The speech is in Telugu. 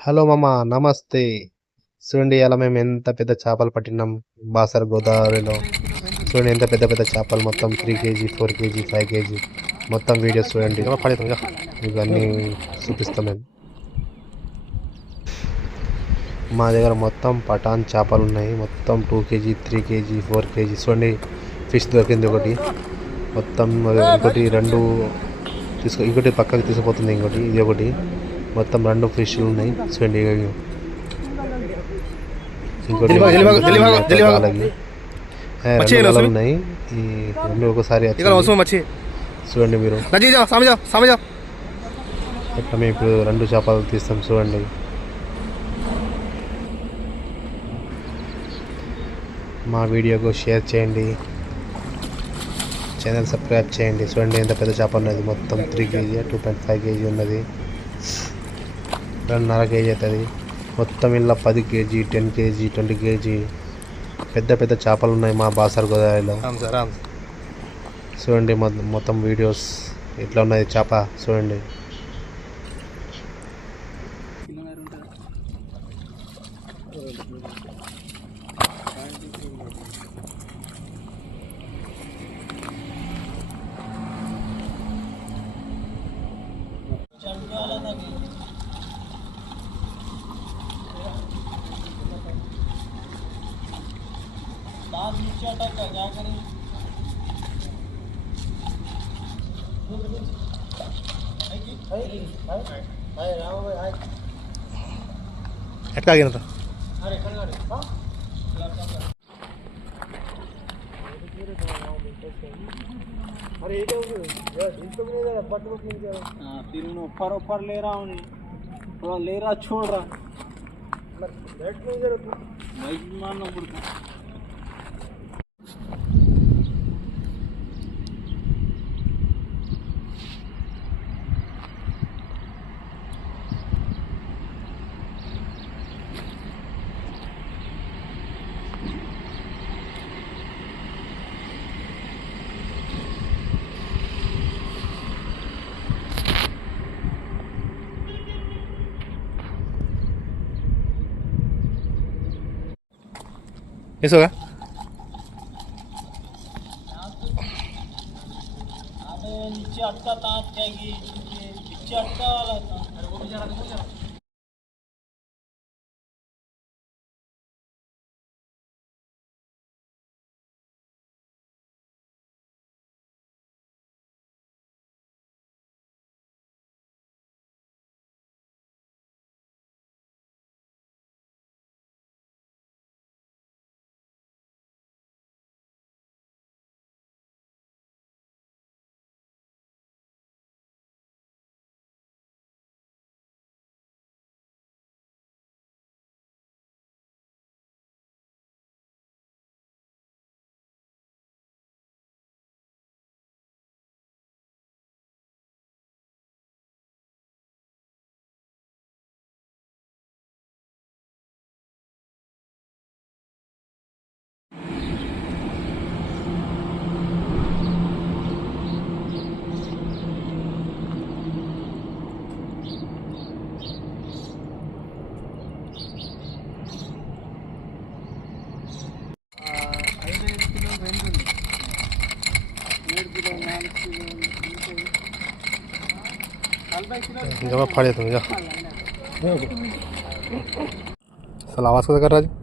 హలో మామ నమస్తే. చూడండి ఇయాల మేము ఎంత పెద్ద చేపలు పట్టినాం బాసర గోదావరిలో. చూడండి ఎంత పెద్ద పెద్ద చేపలు, మొత్తం 3 కేజీ 4 కేజీ 5 కేజీ మొత్తం వీడియోస్ చూడండి. మీకు అన్నీ చూపిస్తాం మేము. మా దగ్గర మొత్తం పటాన్ చేపలు ఉన్నాయి. మొత్తం 2 కేజీ 3 కేజీ 4 కేజీ. చూడండి ఫిష్ దొరికింది ఒకటి. మొత్తం ఇంకోటి 2 ఇంకోటి పక్కకి తీసుకుపోతుంది. ఇంకోటి ఇది ఒకటి. మొత్తం 2 ఫిష్లు ఉన్నాయి. చూడండి ఇంకోటి ఉన్నాయి. ఈ రెండు ఒకసారి చూడండి మీరు. ఇట్లా మేము ఇప్పుడు 2 చేపలు తీస్తాం. చూడండి మా వీడియోకు షేర్ చేయండి, ఛానల్ సబ్స్క్రైబ్ చేయండి. చూడండి ఎంత పెద్ద చేప ఉన్నది. మొత్తం 3 కేజీ 2.5 కేజీ ఉన్నది. 2.5 కేజీ అవుతుంది. మొత్తం ఇలా 10 కేజీ 10 కేజీ 20 కేజీ పెద్ద పెద్ద చేపలు ఉన్నాయి మా బాసర గోదావరిలో. చూడండి మొత్తం వీడియోస్ ఎట్లా ఉన్నది చేప చూడండి. ఎట్లా ఆగిన ऊपर ले रहा हूँ, थोड़ा ले रहा छोड़ रहा मारना पड़ता. ऐसा होगा नीचे अटका था नीचे अटका वाला था. जब फाड़ तुम जा साला आवाज को कर रहा है.